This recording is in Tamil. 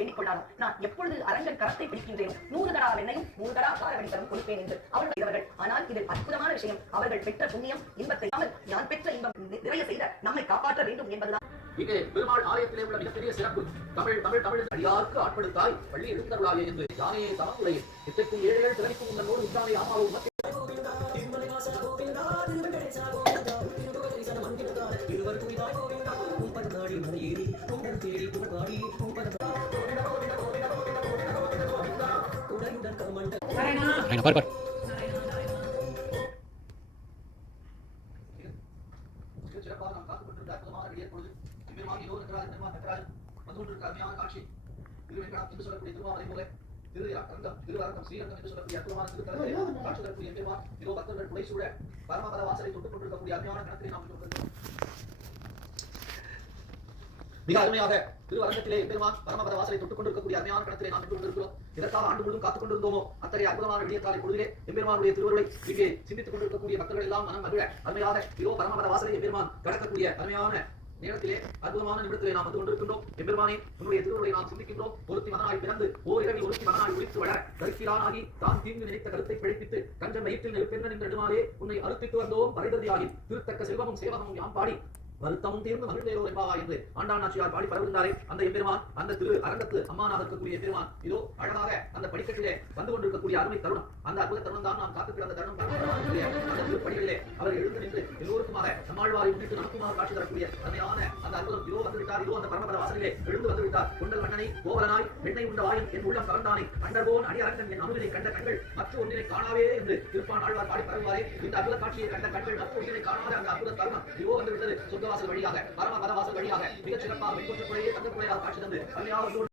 வேண்டிக் கொண்டாராம். நான் எப்பொழுது அரங்கன் கரத்தை பிடிக்கின்றேன் 100 தடா வெண்ணையும் 3 தடா காரவடித்தரும் கொடுப்பேன் என்று அவர்கள் செய்தவர்கள். ஆனால் இதில் அற்புதமான விஷயம், அவர்கள் பெற்ற புண்ணியம் இன்பத்தை நான் பெற்ற இன்பம் நிறைய செய்த நம்மை காப்பாற்ற வேண்டும் என்பதுதான். இங்கே பெருமாள் ஆலயத்திலே உள்ள மிகப்பெரிய சிறப்பு தமிழ் அடியாருக்கு ஆட்படுத்தாய் பள்ளி எழுந்தருளாயே என்று யானையை தமக்குடைய இத்தைக்கும் ஏழைகள் திறனிக்கும் உன்னோடு உண்டானை ஆமாவும் சிறப்பாக நாம் காத்துக்கொண்டிருந்த அற்புதமான ஏற்பொழுது காட்சி திருவேங்கடம் என்று சொல்லக்கூடிய திருமாமலை போல திருவரங்கம் ஸ்ரீரங்கம் என்று சொல்லக்கூடிய அற்புதமான திருத்தலத்தை காட்சி தரக்கூடிய எம்பெருமான் இதோ பக்தர்கள் புடைசூழ பரமபத வாசலை தொட்டுக் கொண்டிருக்கக்கூடிய அருமையான கணத்திலே நாம் மிக அருமையாக திருவரங்கத்திலே எம்பெருமான் பரமபத வாசலை தொட்டுக் கொண்டிருக்கக்கூடிய அருமையான கணத்திலே நாம் கொண்டிருக்கிறோம். இதற்காக ஆண்டு முழுவதும் காத்துக் கொண்டிருந்தோமோ அத்தகைய அற்புதமான விடியற்காலை பொழுதிலே எம்பெருமானுடைய திருவருளை இங்கே சிந்தித்துக் கொண்டிருக்கக்கூடிய பக்தர்கள் எல்லாம் மனம் மகிழ அருமையாக இதோ பரமபத வாசலை எம்பெருமான் கடக்கக்கூடிய அருமையான நேரத்திலே அற்புதமான நிமிடத்திலே நாம் வந்து கொண்டிருக்கின்றோம். எம்பெருமானே உன்னுடைய திருவுருளை நாம் சிந்திக்கின்றோம். ஒருத்தி மகனாய் பிறந்து ஓர் இரவில் ஒருத்தி மகனாய் ஒழித்து வளர கருத்திலானாகி தான் தீங்கு நினைத்த கருத்தை பிழைப்பித்து கஞ்சம் வயிற்றில் நெருப்பென்ற நின்றடுமாலே உன்னை அறுத்திட்டு வந்தோம் பரிததியாகி திருத்தக்க செல்வமும் சேவகமும் யாம் பாடி வருத்தமும் தீர்ந்து மகிழ்ந்தேரோ என்பாவா என்று ஆண்டான் நாச்சியார் பாடி பரவுகின்றாரே அந்த எம்பெருமான் அந்த திரு அரங்கத்து அம்மானாக இருக்கக்கூடிய எம்பெருமான் இதோ அழகாக அந்த படிக்கட்டிலே வந்து கொண்டிருக்கக்கூடிய அருமை தருணம். அந்த அற்புத தருணம் தான் நாம் காத்து கிடந்த தருணம். அந்த திருப்படிகளிலே அவர் எழுந்து நின்று எல்லோருக்குமாக நம்மாழ்வாரை முன்னிட்டு நமக்குமாக காட்சி தரக்கூடிய அருமையான அந்த அற்புதம் இதோ வந்துவிட்டார். இதோ அந்த பரமபத வாசலிலே எழுந்து வந்துவிட்டார். கொண்டல் மன்னனை கோவலனாய் வெண்ணை உண்ட வாயன் என் உள்ளம் கலந்தானை அண்டர்போன் அடியரங்கன் என் அமுதினை கண்ட கண்கள் மற்ற ஒன்றினை காணாவே என்று திருப்பான் ஆழ்வார் பாடி பரவுவாரே. இந்த அற்புத காட்சியை கண்ட கண்கள் மற்ற ஒன்றினை காணாத அந்த அற்புத தருணம் இதோ வந்துவிட்டது. சொர்க்கவாசல் வழியாக பரமபத வாசல் வழியாக மிகச் சிறப்பாக வெண்கொற்ற குழையை தங்க குழையாக காட்சி தந்து